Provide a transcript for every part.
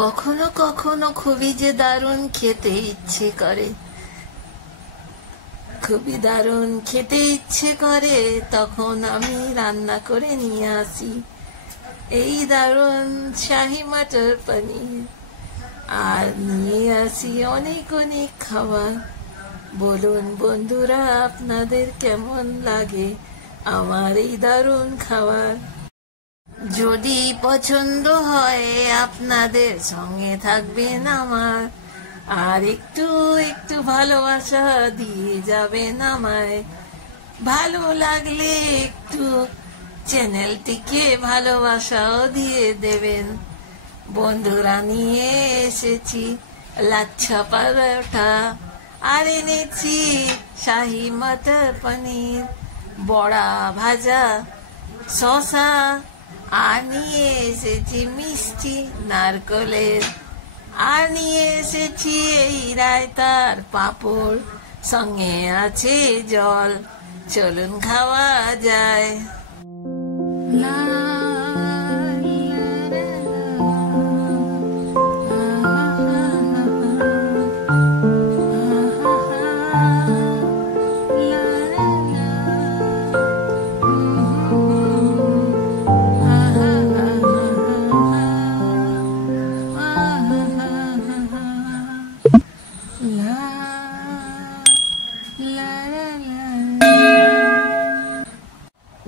কখনো কখনো খুবই যে দারুণ খেতে ইচ্ছে করে, খুবই দারুণ খেতে ইচ্ছে করে, তখন আমি রান্না করে নিয়ে আসি এই দারুণ শাহি মটর পনির। আর নিয়ে আসি অনেক অনেক খাবার। বলুন বন্ধুরা, আপনাদের কেমন লাগে আমার এই দারুণ খাবার? যদি পছন্দ হয় আপনাদের, সঙ্গে থাকবেন আমার, আর একটু একটু ভালোবাসা দিয়ে যাবেন আমায়। ভালো লাগলে একটু চ্যানেলটিকে ভালোবাসাও দিয়ে দেবেন। বন্ধুরা, নিয়ে এসেছি লাচ্ছা পরোটা, আর এনেছি শাহি মটর পনির, বড়া ভাজা, শসা, আর নিয়ে এসেছি মিষ্টি নারকলের, আর নিয়ে এসেছি এই রায়তার পাঁপড়, সঙ্গে আছে জল। চলুন খাওয়া যায়।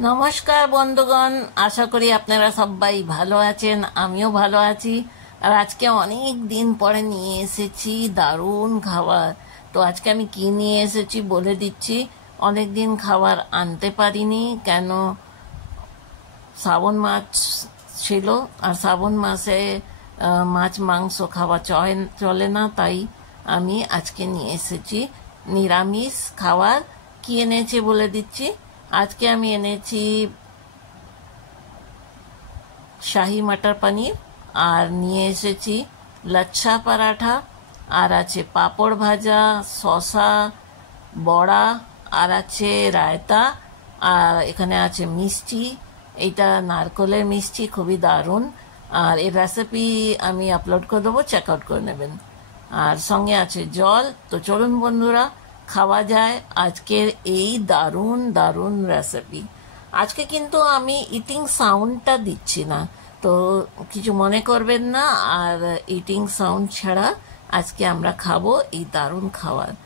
নমস্কার বন্ধুগণ, আশা করি আপনারা সবাই ভালো আছেন, আমিও ভালো আছি। আর আজকে অনেক দিন পরে নিয়ে এসেছি দারুণ খাবার। তো আজকে আমি কি নিয়ে এসেছি বলে দিচ্ছি। অনেক দিন খাবার আনতে পারিনি, কেন শ্রাবণ মাস ছিল, আর শ্রাবণ মাসে মাছ মাংস খাওয়া চলে না, তাই আমি আজকে নিয়ে এসেছি নিরামিষ খাবার। কি এনেছি বলে দিচ্ছি। আজকে আমি এনেছি শাহি মটর পনির, আর নিয়ে এসেছি লাচ্ছা পরাঠা, আর আছে পাঁপড় ভাজা, শসা, বড়া, আর আছে রায়তা, আর এখানে আছে মিষ্টি। এইটা নারকলের মিষ্টি, খুবই দারুণ। আর এর রেসিপি আমি আপলোড করে দেবো, চেক আউট করে নেবেন। আর সঙ্গে আছে জল। তো চলুন বন্ধুরা, খাওয়া যায় আজকের এই দারুণ দারুণ রেসিপি। আজকে কিন্তু আমি ইটিং সাউন্ডটা দিচ্ছি না, তো কিছু মনে করবেন না। আর ইটিং সাউন্ড ছাড়া আজকে আমরা খাবো এই दारुण खावर।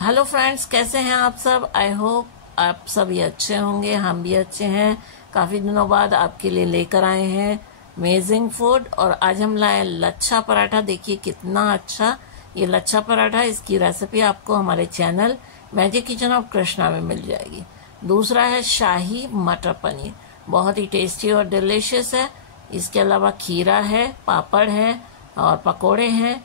हेलो फ्रेंड्स, कैसे हैं आप सब? आई होप आप सभी अच्छे होंगे, हम भी अच्छे हैं। काफी दिनों बाद आपके लिए लेकर आए हैं अमेजिंग फूड, और आज हम लाए लच्छा पराठा। देखिए कितना अच्छा ये लच्छा पराठा, इसकी रेसिपी आपको हमारे channel magic kitchen of Krishna में मिल जाएगी। दूसरा है शाही मटर पनीर, बहुत ही टेस्टी और डिलीशियस है। इसके अलावा खीरा है, पापड़ है और पकोड़े हैं,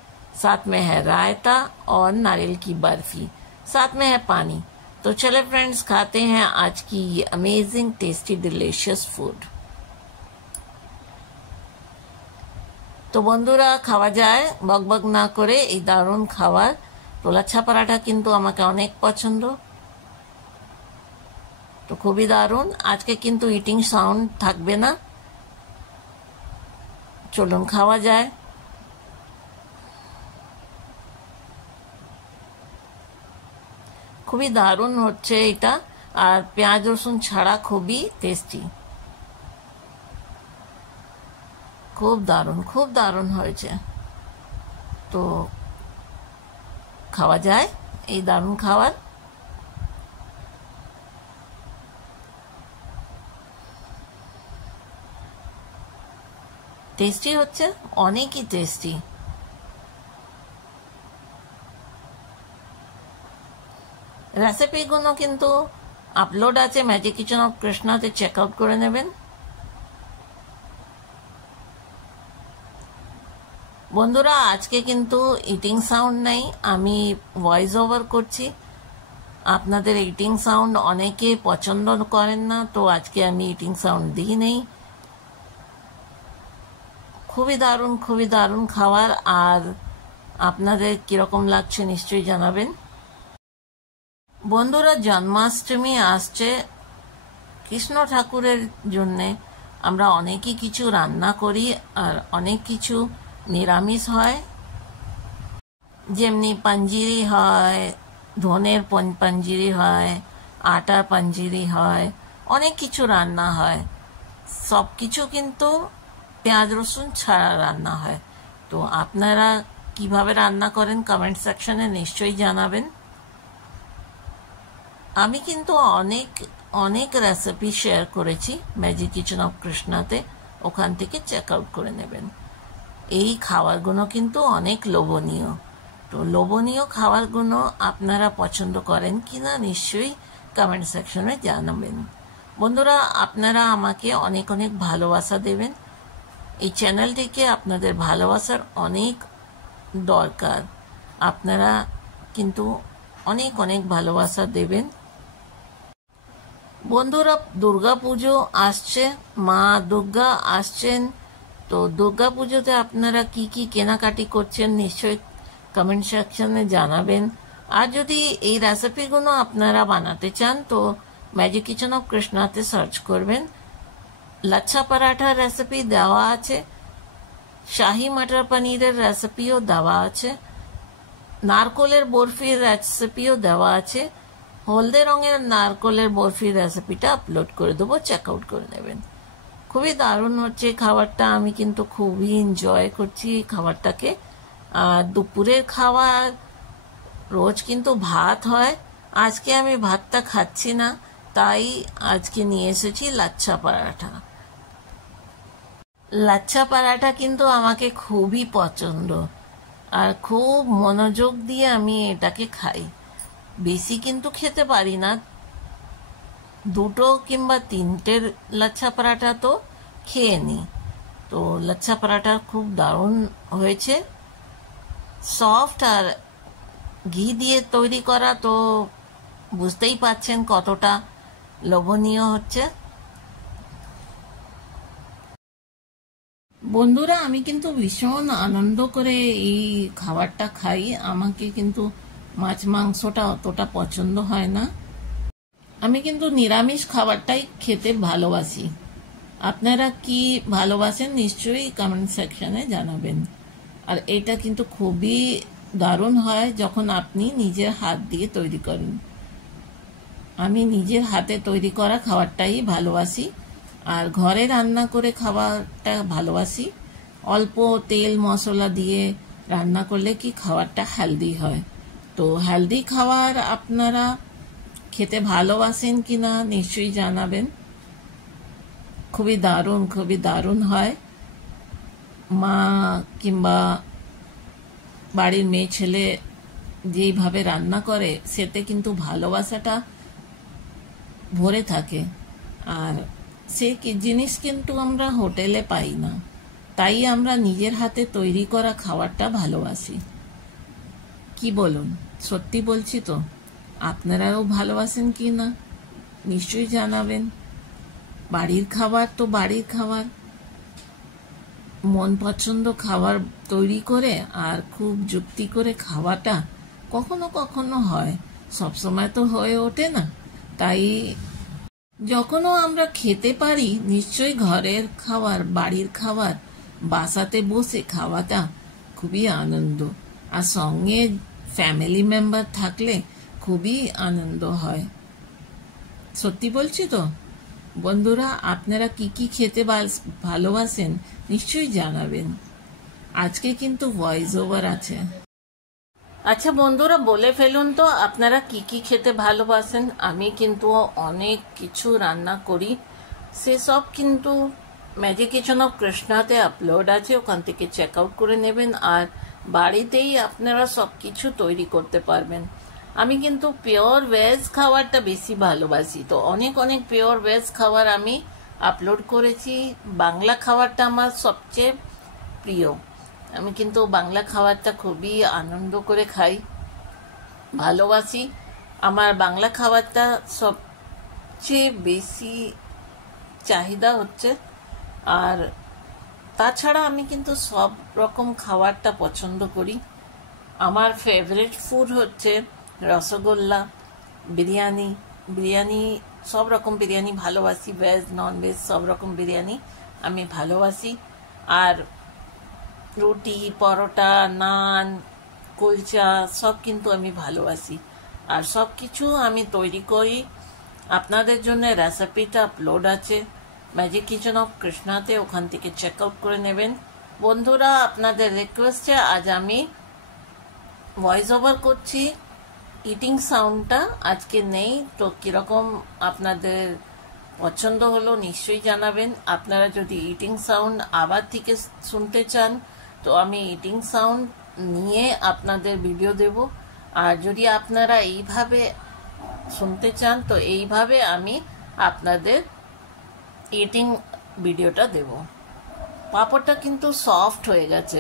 साथ में है रायता और नारियल की बर्फी, साथ में है पानी। तो चले फ्रेंड्स, खाते हैं आज की ये अमेजिंग टेस्टी डिलीशियस फूड। তো বন্ধুরা, খাওয়া যায় বকবক না করে এই দারুণ খাবার। তো লাচ্ছা পরাঠা কিন্তু আমাকে অনেক পছন্দ, তো খুবই দারুণ। আজকে কিন্তু ইটিং সাউন্ড থাকবে না, চলুন খাওয়া যায়। খুবই দারুণ হচ্ছে এটা, আর পেঁয়াজ রসুন ছাড়া খুবই টেস্টি। খুব দারুণ হয়েছে। তো খাওয়া যায় এই দারুণ খাবার। টেস্টি হচ্ছে, অনেকই টেস্টি। রেসিপিগুলো কিন্তু আপলোড আছে ম্যাজিক কিচেন অফ কৃষ্ণাতে, চেক আউট করে নেবেন। বন্ধুরা, আজকে কিন্তু ইটিং সাউন্ড নেই, আমি ভয়েস ওভার করছি। আপনাদের ইটিং সাউন্ড অনেকে পছন্দ করেন না, তো আজকে আমি ইটিং সাউন্ড দিই নেই। খুবই দারুণ খাবার। আর আপনাদের কিরকম লাগছে নিশ্চয়ই জানাবেন। বন্ধুরা, জন্মাষ্টমী আসছে, কৃষ্ণ ঠাকুরের জন্যে আমরা অনেকই কিছু রান্না করি, আর অনেক কিছু নিরামিষ হয়, যেমনি পাঞ্জিরি হয়, ধনের পাঞ্জিরি হয়, আটার পাঞ্জিরি হয়, অনেক কিছু রান্না হয়। সব কিছু কিন্তু পেঁয়াজ রসুন ছাড়া রান্না হয়। তো আপনারা কিভাবে রান্না করেন কমেন্ট সেকশনে নিশ্চয়ই জানাবেন। আমি কিন্তু অনেক অনেক রেসিপি শেয়ার করেছি ম্যাজিক কিচেন অফ কৃষ্ণাতে, ওখান থেকে চেক আউট করে নেবেন। এই খাবারগুলো কিন্তু অনেক লোভনীয়। তো লোভনীয় খাবারগুলো আপনারা পছন্দ করেন কিনা নিশ্চয়ই কমেন্ট সেকশনে জানাবেন। বন্ধুরা, আপনারা আমাকে অনেক অনেক ভালোবাসা দেবেন। এই চ্যানেলটিকে আপনাদের ভালোবাসার অনেক দরকার। আপনারা কিন্তু অনেক অনেক ভালোবাসা দেবেন। বন্ধুরা, দুর্গা পুজো আসছে, মা দুর্গা আসছেন। তো দুর্গা পুজোতে আপনারা কি কি কেনাকাটি করছেন নিশ্চয়ই কমেন্ট সেকশনে জানাবেন। আর যদি এই রেসিপিগুলো আপনারা বানাতে চান তো ম্যাজিক কিচেন অফ কৃষ্ণাতে সার্চ করবেন। লাচ্ছা পরাঠার রেসিপি দেওয়া আছে, শাহি মটর পনিরের রেসিপিও দেওয়া আছে, নারকোলের বরফির রেসিপিও দেওয়া আছে। হলদে রঙের নারকোলের বরফির রেসিপিটা আপলোড করে দেবো, চেক আউট করে নেবেন। খুবই দারুণ হচ্ছে খাবারটা, আমি কিন্তু খুবই এনজয় করছি এই খাবারটাকে। আর দুপুরের খাবার রোজ কিন্তু ভাত হয়, আজকে আমি ভাতটা খাচ্ছি না, তাই আজকে নিয়ে এসেছি লাচ্ছা পরাঠা। লাচ্ছা পরাঠা কিন্তু আমাকে খুবই পছন্দ, আর খুব মনোযোগ দিয়ে আমি এটাকে খাই। বেশি কিন্তু খেতে পারি না, 2 কিংবা 3টে লাচ্ছা পরাঠা তো খেয়ে নিই। তো লাচ্ছা পরাঠা খুব দারুণ হয়েছে, সফট আর ঘি দিয়ে তৈরি করা, তো বুঝতেই পাচ্ছেন কতটা লোভনীয় হচ্ছে। বন্ধুরা, আমি কিন্তু ভীষণ আনন্দ করে এই খাবারটা খাই। আমাকে কিন্তু মাছ মাংসটা অতটা পছন্দ হয় না, আমি কিন্তু নিরামিষ খাবারটাই খেতে ভালোবাসি। আপনারা কি ভালোবাসেন নিশ্চয়ই কমেন্ট সেকশনে জানাবেন। আর এটা কিন্তু খুবই দারুণ হয় যখন আপনি নিজের হাত দিয়ে তৈরি করেন। আমি নিজের হাতে তৈরি করা খাবারটাই ভালোবাসি, আর ঘরে রান্না করে খাবারটা ভালোবাসি। অল্প তেল মশলা দিয়ে রান্না করলে কি খাবারটা হেলদি হয়। তো হেলদি খাবার আপনারা খেতে ভালোবাসেন কিনা নিশ্চয়ই জানাবেন। খুবই দারুণ হয়। মা কিংবা বাড়ির মেয়ে ছেলে যেইভাবে রান্না করে সেতে কিন্তু ভালোবাসাটা ভরে থাকে। আর সে জিনিস কিন্তু আমরা হোটেলে পাই না, তাই আমরা নিজের হাতে তৈরি করা খাবারটা ভালোবাসি। কি বলুন, সত্যি বলছি তো? আপনারাও ভালোবাসেন কি না নিশ্চয়ই জানাবেন। বাড়ির খাবার তো বাড়ির খাবার, মন পছন্দ খাবার তৈরি করে আর খুব যুক্তি করে খাওয়াটা কখনো কখনো হয়, সবসময় তো হয়ে ওঠে না। তাই যখনও আমরা খেতে পারি নিশ্চয়ই ঘরের খাবার, বাড়ির খাবার বাসাতে বসে খাওয়াটা খুবই আনন্দ। আর সঙ্গে ফ্যামিলি মেম্বার থাকলে খুবই আনন্দ হয়। সত্যি বলছি তো? বন্ধুরা, আপনারা কি কি খেতে ভালোবাসেন নিশ্চয়ই জানাবেন। আজকে কিন্তু ভয়েস ওভার আছে। আচ্ছা বন্ধুরা, বলে ফেলুন তো আপনারা কি কি খেতে ভালোবাসেন। আমি কিন্তু অনেক কিছু রান্না করি, সেসব কিন্তু ম্যাজিক কিচেন অফ কৃষ্ণাতে আপলোড আছে, ওখান থেকে চেক আউট করে নেবেন। আর বাড়িতেই আপনারা সব কিছু তৈরি করতে পারবেন। আমি কিন্তু পিওর ভেজ খাবারটা বেশি ভালোবাসি, তো অনেক অনেক পিওর ভেজ খাবার আমি আপলোড করেছি। বাংলা খাবারটা আমার সবচেয়ে প্রিয়, আমি কিন্তু বাংলা খাবারটা খুবই আনন্দ করে খাই, ভালোবাসি। আমার বাংলা খাবারটা সবচেয়ে বেশি চাহিদা হচ্ছে। আর তাছাড়া আমি কিন্তু সব রকম খাবারটা পছন্দ করি। আমার ফেভারিট ফুড হচ্ছে রসগোল্লা, বিরিয়ানি, সব রকম বিরিয়ানি ভালোবাসি, ভেজ নন ভেজ সব রকম বিরিয়ানি আমি ভালোবাসি। আর রুটি, পরোটা, নান, কুলচা সব কিন্তু আমি ভালোবাসি। আর সব কিছু আমি তৈরি করি। আপনাদের জন্য রেসিপিটা আপলোড আছে ম্যাজিক কিচেন অফ কৃষ্ণাতে, ওখান থেকে চেক আউট করে নেবেন। বন্ধুরা, আপনাদের রিকোয়েস্টে আজ আমি ভয়েস ওভার করছি। ইটিং সাউন্ডটা আজকে নেই, তো কিরকম আপনাদের পছন্দ হলো নিশ্চয়ই জানাবেন। আপনারা যদি ইটিং সাউন্ড আবার থেকে শুনতে চান তো আমি ইটিং সাউন্ড নিয়ে আপনাদের ভিডিও দেব। আর যদি আপনারা এইভাবে শুনতে চান তো এইভাবে আমি আপনাদের ইটিং ভিডিওটা দেব। পাঁপড়টা কিন্তু সফট হয়ে গেছে,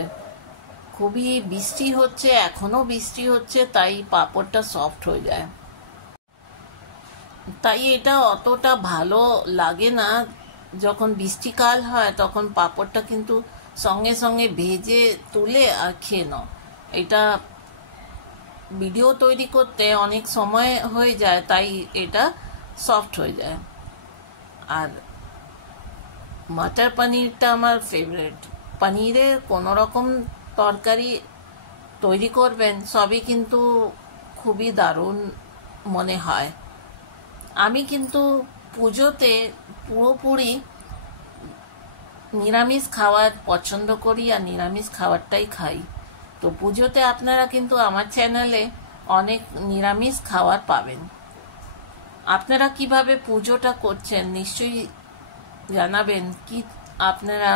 খুবই বৃষ্টি হচ্ছে, এখনো বৃষ্টি হচ্ছে, তাই পাঁপড়টা সফট হয়ে যায়। তাই এটা অতটা ভালো লাগে না। যখন বৃষ্টিকাল হয় তখন পাঁপড়টা কিন্তু সঙ্গে সঙ্গে ভেজে তুলে আর খেয়ে নাও। এটা ভিডিও তৈরি করতে অনেক সময় হয়ে যায়, তাই এটা সফট হয়ে যায়। আর মাটার পনিরটা আমার ফেভারিট। পনিরের কোনো রকম তরকারি তৈরি করবেন সবই কিন্তু খুবই দারুণ মনে হয়। আমি কিন্তু পুজোতে পুরোপুরি নিরামিষ খাবার পছন্দ করি আর নিরামিষ খাবারটাই খাই। তো পুজোতে আপনারা কিন্তু আমার চ্যানেলে অনেক নিরামিষ খাবার পাবেন। আপনারা কিভাবে পুজোটা করছেন নিশ্চয়ই জানাবেন। কি আপনারা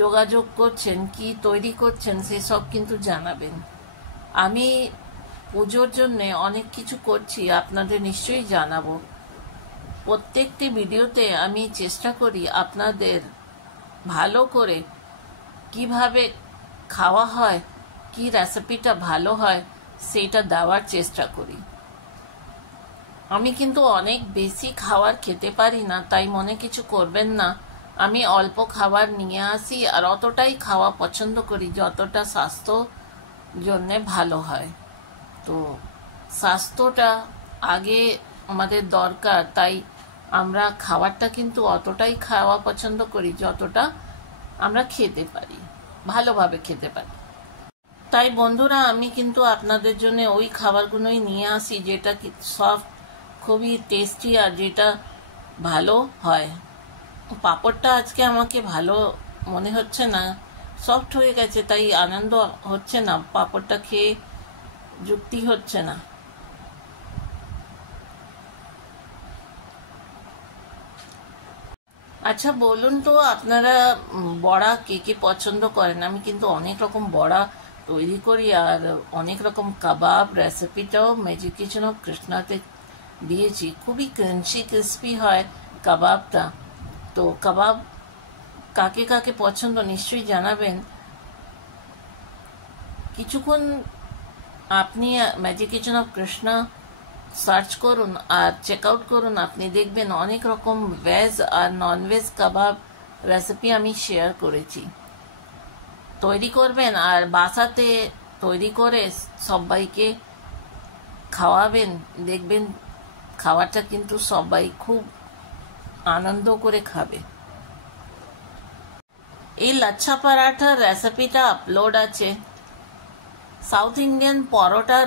যোগাযোগ করছেন, কি তৈরি করছেন সেসব কিন্তু জানাবেন। আমি পুজোর জন্য অনেক কিছু করছি, আপনাদের নিশ্চয়ই জানাবো। প্রত্যেকটি ভিডিওতে আমি চেষ্টা করি আপনাদের ভালো করে কিভাবে খাওয়া হয়, কি রেসিপিটা ভালো হয় সেটা দেওয়ার চেষ্টা করি। আমি কিন্তু অনেক বেশি খাবার খেতে পারি না, তাই মনে কিছু করবেন না। আমি অল্প খাবার নিয়ে আসি আর অতটাই খাওয়া পছন্দ করি যতটা স্বাস্থ্য জন্যে ভালো হয়। তো স্বাস্থ্যটা আগে আমাদের দরকার, তাই আমরা খাবারটা কিন্তু অতটাই খাওয়া পছন্দ করি যতটা আমরা খেতে পারি, ভালোভাবে খেতে পারি। তাই বন্ধুরা, আমি কিন্তু আপনাদের জন্য ওই খাবারগুলোই নিয়ে আসি যেটা সফট, খুবই টেস্টি আর যেটা ভালো হয়। পাঁপড়টা আজকে আমাকে ভালো মনে হচ্ছে না, সফট হয়ে গেছে, তাই আনন্দ হচ্ছে না, পাঁপড়টা খেয়ে যুক্তি হচ্ছে না। আচ্ছা বলুন তো, আপনারা বড়া কে কে পছন্দ করেন? আমি কিন্তু অনেক রকম বড়া তৈরি করি আর অনেক রকম কাবাব রেসিপিটাও ম্যাজিক কিচেন অফ কৃষ্ণাতে দিয়েছি। খুবই ক্রাঞ্চি ক্রিস্পি হয় কাবাবটা। তো কাবাব কাকে কাকে পছন্দ নিশ্চয়ই জানাবেন। কিছুক্ষণ আপনি magic kitchen of Krishna search করুন আর চেক আউট করুন, আপনি দেখবেন অনেক রকম ভেজ আর ননভেজ কাবাব রেসিপি আমি শেয়ার করেছি। তৈরি করবেন আর বাসাতে তৈরি করে সবাইকে খাওয়াবেন, দেখবেন খাবারটা কিন্তু সবাই খুব আনন্দ করে খাবে। এই লাচ্ছা পরাঠার রেসিপিটা আপলোড আছে, সাউথ ইন্ডিয়ান পরোটার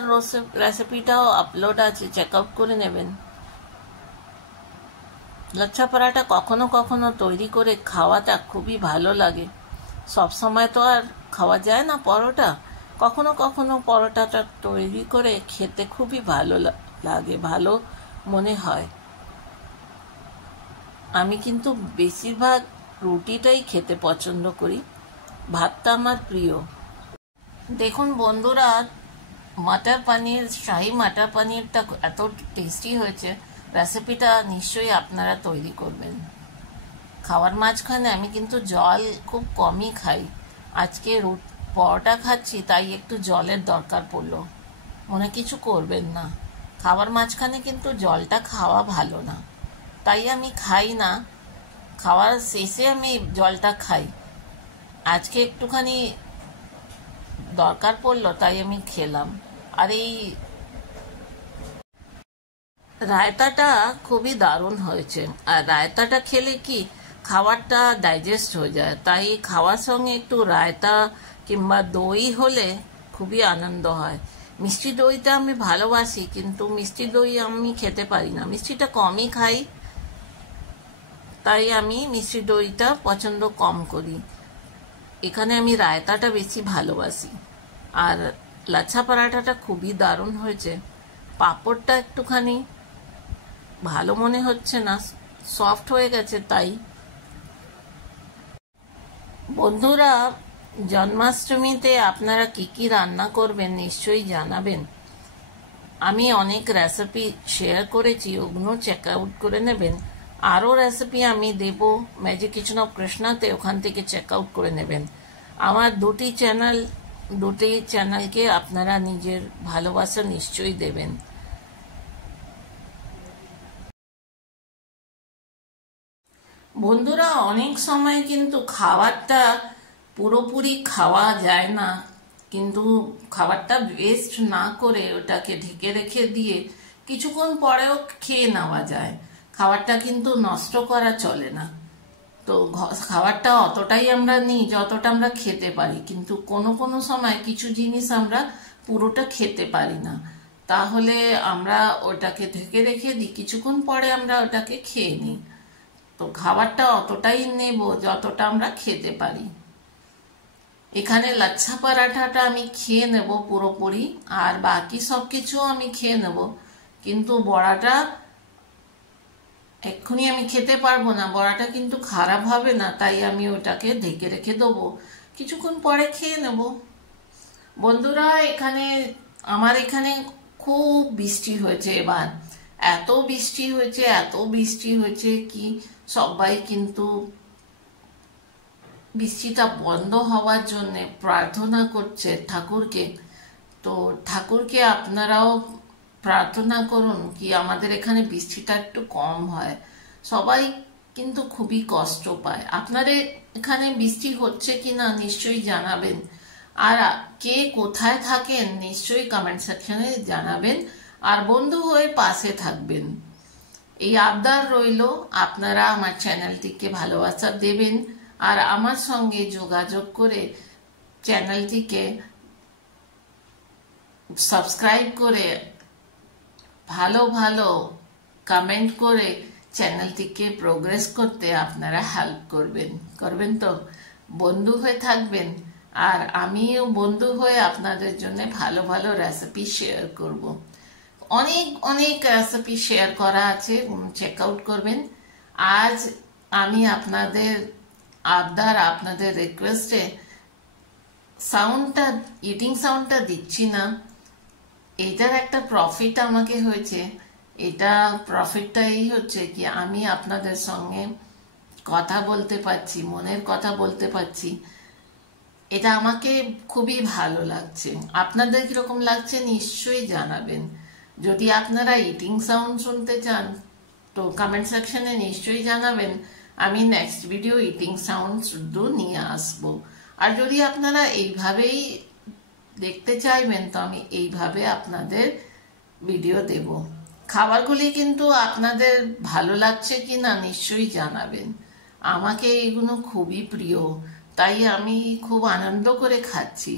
রেসিপিটাও আপলোড আছে, চেক আউট করে নেবেন। লাচ্ছা পরাঠা কখনো কখনো তৈরি করে খাওয়াটা খুবই ভালো লাগে। সব সময় তো আর খাওয়া যায় না পরোটা, কখনো কখনো পরোটাটা তৈরি করে খেতে খুবই ভালো লাগে, ভালো মনে হয়। আমি কিন্তু বেশিরভাগ রুটিটাই খেতে পছন্দ করি, ভাতটা আমার প্রিয়। দেখুন বন্ধুরা, মাটার পনির, শাহি মাটার পনিরটা এত টেস্টি হয়েছে, রেসিপিটা নিশ্চয়ই আপনারা তৈরি করবেন। খাওয়ার মাঝখানে আমি কিন্তু জল খুব কমই খাই। আজকে পরোটা খাচ্ছি তাই একটু জলের দরকার পড়লো, মনে কিছু করবেন না। খাওয়ার মাঝখানে কিন্তু জলটা খাওয়া ভালো না, তাই আমি খাই না। খাওয়ার শেষে আমি জলটা খাই। আজকে একটুখানি দরকার পড়লো তাই আমি খেলাম। আর এই রায়তাটা খুবই দারুণ হয়েছে। আর রায়তাটা খেলে কি খাবারটা ডাইজেস্ট হয়ে যায়। তাই খাওয়ার সঙ্গে একটু রায়তা কিংবা দই হলে খুবই আনন্দ হয়। মিষ্টি দইটা আমি ভালোবাসি, কিন্তু মিষ্টি দই আমি খেতে পারি না, মিষ্টিটা কমই খাই, তাই আমি মিষ্টি দইটা পছন্দ কম করি। এখানে আমি রায়তাটা বেশি ভালোবাসি। আর লাচ্ছা পরাঠাটা খুবই দারুণ হয়েছে। পাঁপড়টা একটুখানি ভালো মনে হচ্ছে না, সফট হয়ে গেছে। তাই বন্ধুরা, জন্মাষ্টমীতে আপনারা কি কি রান্না করবেন নিশ্চয়ই জানাবেন। আমি অনেক রেসিপি শেয়ার করেছি, ওগুলো চেক আউট করে নেবেন। আরও রেসিপি আমি দেব ম্যাজিক কিচেন অফ কৃষ্ণাতে, ওখান থেকে চেক আউট করে নেবেন। আমার দুটি চ্যানেলকে আপনারা নিজের ভালোবাসা নিশ্চয়ই দেবেন। বন্ধুরা, অনেক সময় কিন্তু খাবারটা পুরোপুরি খাওয়া যায় না, কিন্তু খাবারটা ওয়েস্ট না করে ওটাকে ঢেকে রেখে দিয়ে কিছুক্ষণ পরেও খেয়ে নেওয়া যায়। খাবারটা কিন্তু নষ্ট করা চলে না। তো খাবারটা অতটাই আমরা নিই যতটা আমরা খেতে পারি, কিন্তু কোনো কোনো সময় কিছু জিনিস আমরা পুরোটা খেতে পারি না, তাহলে আমরা ওটাকে ঢেকে রেখে দিই, কিছুক্ষণ পরে আমরা ওটাকে খেয়ে নিই। তো খাবারটা অতটাই নেব যতটা আমরা খেতে পারি। এখানে লাচ্ছা পরাঠাটা আমি খেয়ে নেব পুরোপুরি, আর বাকি সব কিছু আমি খেয়ে নেব, কিন্তু বড়াটা এক্ষুনি আমি খেতে পারবো না। বড়াটা কিন্তু খারাপ হবে না, তাই আমি ওটাকে ঢেকে রেখে দেবো, কিছুক্ষণ পরে খেয়ে নেব। বন্ধুরা, আমার এখানে খুব বৃষ্টি হয়েছে এবার। এত বৃষ্টি হয়েছে কি সবাই কিন্তু বৃষ্টিটা বন্ধ হওয়ার জন্য প্রার্থনা করছে ঠাকুরকে। তো ঠাকুরকে আপনারাও প্রার্থনা করুন কি আমাদের এখানে বৃষ্টিটা একটু কম হয়। সবাই কিন্তু খুবই কষ্ট পায়। আপনাদের এখানে বৃষ্টি হচ্ছে কিনা নিশ্চয়ই জানাবেন। আর কে কোথায় থাকেন নিশ্চয়ই কমেন্ট সেকশনে জানাবেন, আর বন্ধু হয়ে পাশে থাকবেন। এই আবদার রইল, আপনারা আমার চ্যানেলটিকে ভালোবাসা দেবেন আর আমার সঙ্গে যোগাযোগ করে চ্যানেলটিকে সাবস্ক্রাইব করে ভালো ভালো কমেন্ট করে চ্যানেলটিকে প্রোগ্রেস করতে আপনারা হেল্প করবেন তো। বন্ধু হয়ে থাকবেন, আর আমিও বন্ধু হয়ে আপনাদের জন্য ভালো ভালো রেসিপি শেয়ার করব। অনেক রেসিপি শেয়ার করা আছে, চেক আউট করবেন। আজ আমি আপনাদের আবদার, আপনাদের রিকোয়েস্টে ইটিং সাউন্ডটা দিচ্ছি না। এটার একটা প্রফিট আমাকে হয়েছে। এটা প্রফিটটা এই হচ্ছে কি আমি আপনাদের সঙ্গে কথা বলতে পারছি, মনের কথা বলতে পারছি। এটা আমাকে খুবই ভালো লাগছে। আপনাদের কিরকম লাগছে নিশ্চয়ই জানাবেন। যদি আপনারা ইটিং সাউন্ড শুনতে চান তো কমেন্ট সেকশনে নিশ্চয়ই জানাবেন। আমি নেক্সট ভিডিও ইটিং সাউন্ড শুদ্ধ নিয়ে আসবো। আর যদি আপনারা এইভাবেই দেখতে চাইবেন তো আমি এইভাবে আপনাদের ভিডিও দেব। খাবারগুলি কিন্তু আপনাদের ভালো লাগছে কি না নিশ্চয়ই জানাবেন। আমাকে এগুলো খুবই প্রিয়, তাই আমি খুব আনন্দ করে খাচ্ছি।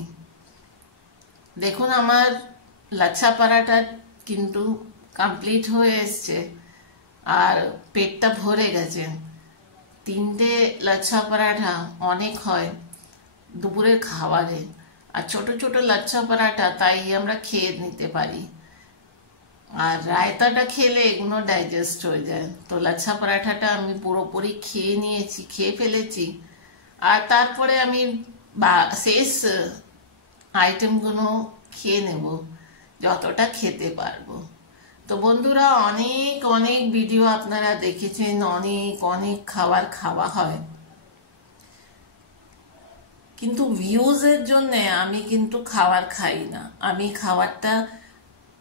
দেখুন, আমার লাচ্ছা পরাঠা কিন্তু কমপ্লিট হয়ে এসছে আর পেটটা ভরে গেছে। 3টে লাচ্ছা পরাঠা অনেক হয় দুপুরের খাবারে, আর ছোট ছোট লাচ্ছা পরাঠা তাই আমরা খেয়ে নিতে পারি। আর রায়তাটা খেলে এগুলো ডাইজেস্ট হয়ে যায়। তো লাচ্ছা পরাঠাটা আমি পুরোপুরি খেয়ে ফেলেছি। আর তারপরে আমি শেষ আইটেমগুলো খেয়ে নেব, যতটা খেতে পারবো। তো বন্ধুরা, অনেক ভিডিও আপনারা দেখেছেন, অনেক খাবার খাওয়া হয়, কিন্তু ভিউজের জন্য আমি কিন্তু খাবার খাই না। আমি খাবারটা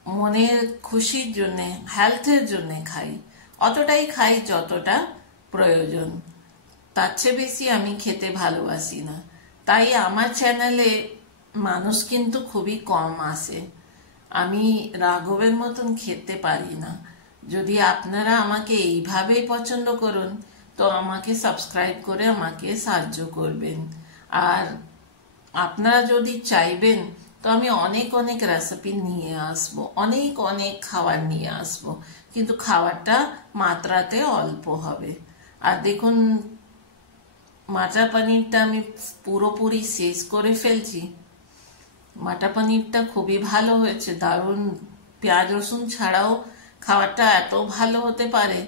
মনের খুশির জন্য, হেলথের জন্য খাই। অতটাই খাই যতটা প্রয়োজন, তার চেয়ে বেশি আমি খেতে ভালোবাসি না। তাই আমার চ্যানেলে মানুষ কিন্তু খুবই কম আসে। আমি রাঘবের মতন খেতে পারি না। যদি আপনারা আমাকে এইভাবেই পছন্দ করুন তো আমাকে সাবস্ক্রাইব করে আমাকে সাহায্য করবেন। আর আপনারা যদি চাইবেন তো আমি অনেক অনেক রেসিপি নিয়ে আসবো, অনেক অনেক খাবার নিয়ে আসবো, কিন্তু খাবারটা মাত্রাতে অল্প হবে। আর দেখুন মাটার পনিরটা আমি পুরোপুরি শেষ করে ফেলছি। মাটার পনিরটা খুবই ভালো হয়েছে, দারুণ। পেঁয়াজ রসুন ছাড়াও খাবারটা এত ভালো হতে পারে,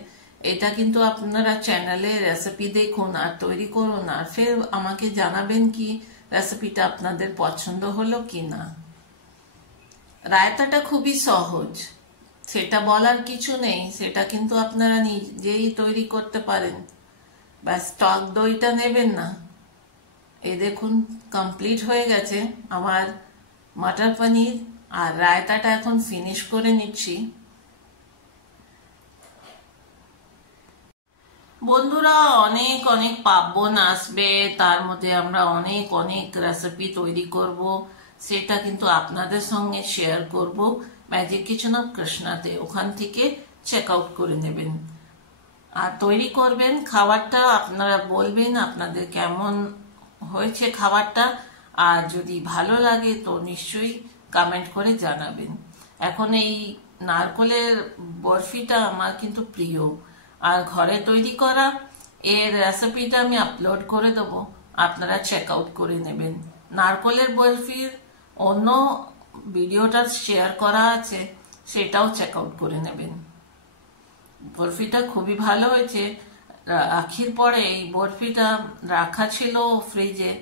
এটা কিন্তু আপনারা চ্যানেলে রেসিপি দেখুন আর তৈরি করুন, আর ফের আমাকে জানাবেন কি রেসিপিটা আপনাদের পছন্দ হলো কি না। রায়তাটা খুবই সহজ, সেটা বলার কিছু নেই, সেটা কিন্তু আপনারা নিজেই তৈরি করতে পারেন। ব্যাস টক দইটা নেবেন না। এই দেখুন কমপ্লিট হয়ে গেছে আমার মাটার পনির, আর রায়তাটা এখন ফিনিশ করে নিচ্ছি। বন্ধুরা অনেক অনেক পার্বণ আসবে, তার মধ্যে আমরা অনেক অনেক রেসিপি তৈরি করব, সেটা কিন্তু আপনাদের সঙ্গে শেয়ার করব ম্যাজিক কিচেন অফ কৃষ্ণাতে। ওখান থেকে চেক আউট করে নেবেন আর তৈরি করবেন। খাবারটা আপনারা বলবেন আপনাদের কেমন হয়েছে খাবারটা, আর যদি ভালো লাগে তো নিশ্চয়ই কমেন্ট করে জানাবেন। এখন এই নারকলের বরফিটা আমার কিন্তু প্রিয়, আর ঘরে তৈরি করা এর রেসিপিটা আমি আপলোড করে দেবো, আপনারা চেক আউট করে নেবেন। নারকলের বরফির অন্য ভিডিওটা শেয়ার করা আছে, সেটাও চেক আউট করে নেবেন। বরফিটা খুবই ভালো হয়েছে। রাখির পরে এই বরফিটা রাখা ছিল ফ্রিজে,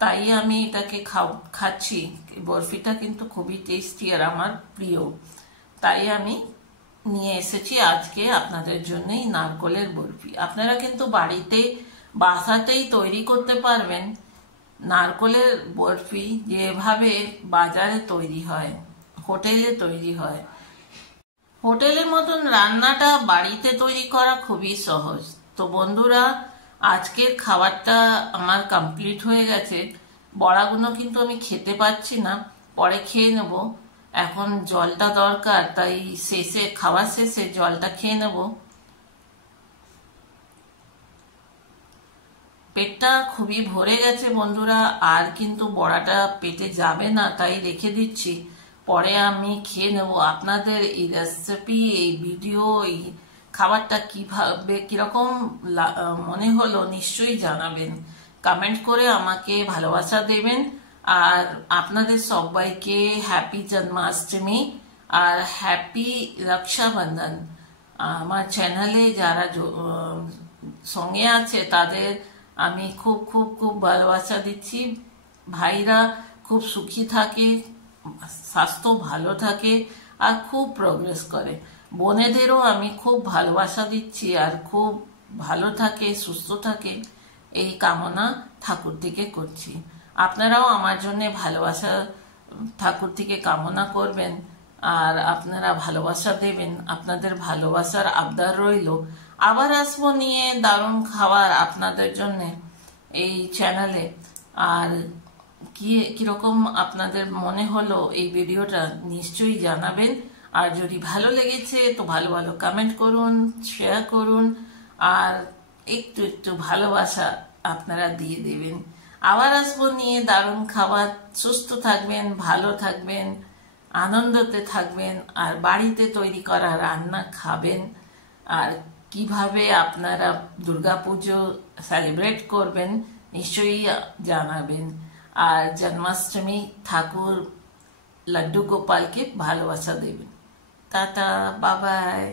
তাই আমি এটাকে খাচ্ছি। বরফিটা কিন্তু খুবই টেস্টি আর আমার প্রিয়, তাই আমি নিয়ে এসেছি আজকে আপনাদের জন্যই নারকলের বরফি। আপনারা কিন্তু বাড়িতে বাসাতেই তৈরি করতে পারবেন নারকলের বরফি, যেভাবে বাজারে তৈরি হয়, হোটেলে তৈরি হয়। হোটেলের মতন রান্নাটা বাড়িতে তৈরি করা খুবই সহজ। তো বন্ধুরা আজকের খাবারটা আমার কমপ্লিট হয়ে গেছে। বড়াগুলো কিন্তু আমি খেতে পাচ্ছি না, পরে খেয়ে নেব। এখন জলটা দরকার, তাই শেষে খাবার শেষে জলটা খেয়ে নেব। পেটটা খুবই ভরে গেছে বন্ধুরা, আর কিন্তু বড়াটা পেটে যাবে না, তাই রেখে দিচ্ছি, পরে আমি খেয়ে নেব। আপনাদের এই রেসিপি, এই ভিডিও, এই খাবারটা কিভাবে কিরকম মনে হলো নিশ্চয়ই জানাবেন, কমেন্ট করে আমাকে ভালোবাসা দেবেন। আর আপনাদের সবাইকে হ্যাপি জন্মাষ্টমী আর হ্যাপি রক্ষাবন্ধন। আমার চ্যানেলে যারা সঙ্গে আছে তাদের আমি খুব খুব খুব ভালোবাসা দিচ্ছি। ভাইরা খুব সুখী থাকে, স্বাস্থ্য ভালো থাকে আর খুব প্রোগ্রেস করে। বোনেদেরও আমি খুব ভালোবাসা দিচ্ছি, আর খুব ভালো থাকে, সুস্থ থাকে, এই কামনা ঠাকুর থেকে করছি। আপনারাও আমার জন্য ভালোবাসা ঠাকুর থেকে কামনা করবেন, আর আপনারা ভালোবাসা দেবেন। আপনাদের ভালোবাসার আবদার রইল। আবার আসবো নিয়ে দারুণ খাবার আপনাদের জন্য এই চ্যানেলে। আর কিরকম আপনাদের মনে হলো এই ভিডিওটা নিশ্চয়ই জানাবেন। আর যদি ভালো লেগেছে তো ভালো ভালো কমেন্ট করুন, শেয়ার করুন, আর একটু একটু ভালোবাসা আপনারা দিয়ে দেবেন। আবার আসবো নিয়ে দারুণ খাবার। সুস্থ থাকবেন, ভালো থাকবেন, আনন্দতে থাকবেন, আর বাড়িতে তৈরি করা রান্না খাবেন। আর কিভাবে আপনারা দুর্গাপুজো সেলিব্রেট করবেন নিশ্চয়ই জানাবেন। আর জন্মাষ্টমী ঠাকুর লাড্ডু গোপালকে ভালোবাসা দেবেন। Tata, bye bye.